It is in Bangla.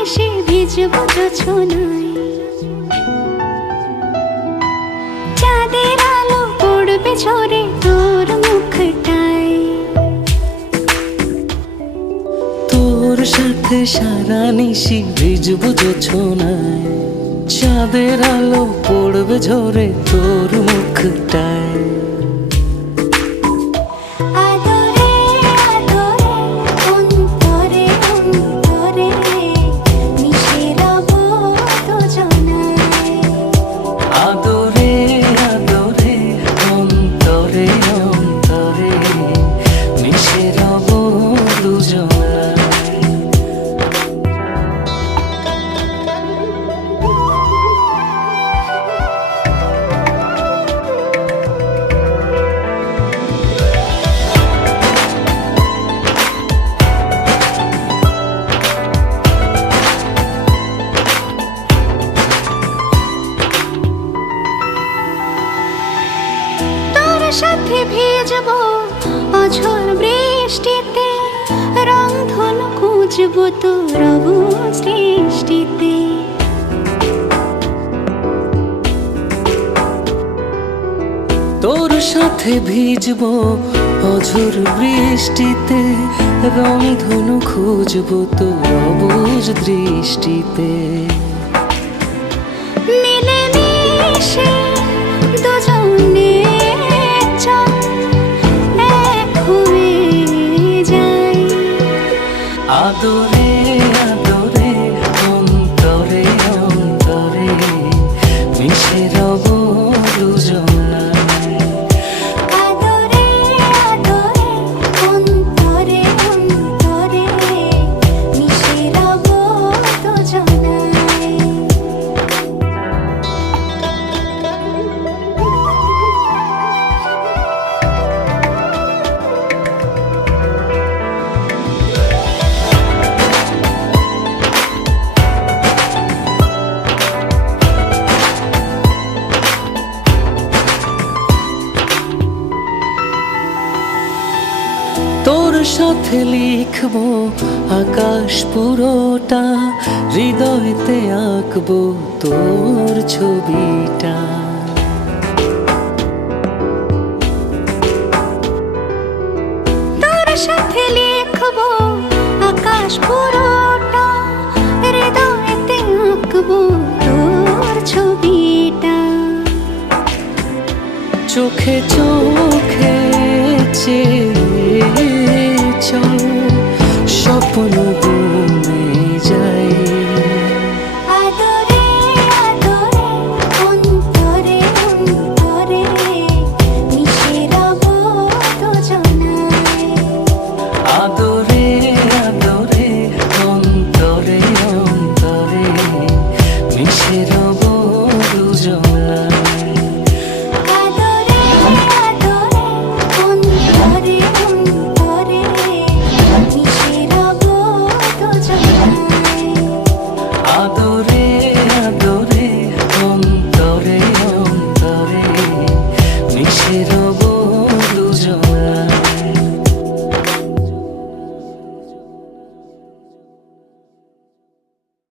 নিশে ভিজবো জোছনায়, চাঁদের আলো পড়বে ঝরে তোর মুখটায়। তোর সাথে সারা নিশি ভিজবো জোছনায়, চাঁদের আলো পড়বে ঝরে তোর মুখটায়। আদরে আদরে অন্তরে অন্তরে মিশে রব দুজনায়। আদরে আদরে অন্তরে অন্তরে মিশে রব দুজনায়। তোর সাথে ভিজবো অঝোর বৃষ্টিতে, রংধনু খুঁজবো তোর অবুঝ দৃষ্টিতে। তোর সাথে ভিজবো অঝোর বৃষ্টিতে, রংধনু খুঁজবো তোর অবুঝ দৃষ্টিতে। মিলে মিশে দুজনে চল এক হয়ে যাই। আদরে আদরে অন্তরে অন্তরে মিশে রব দুজনায়। আদরে আদরে অন্তরে অন্তরে মিশে রব দুজনায়। তোর সাথে লিখবো আকাশ পুরোটা, হৃদয়তে আঁকবো তোর ছবিটা। তোর সাথে লিখবো আকাশ পুরোটা, হৃদয়েতে আঁকবো তোর ছবিটা। চোখে চোখে চেয়ে চল স্বপ্ন বুনে যাই। আদরে আদরে অন্তরে অন্তরে মিশে রব দুজনায়। আদরে আদরে অন্তরে অন্তরে মিশে রব দুজনায়। আদরে আদরে অন্তরে অন্তরে মিশে রব দুজনায়। আদরে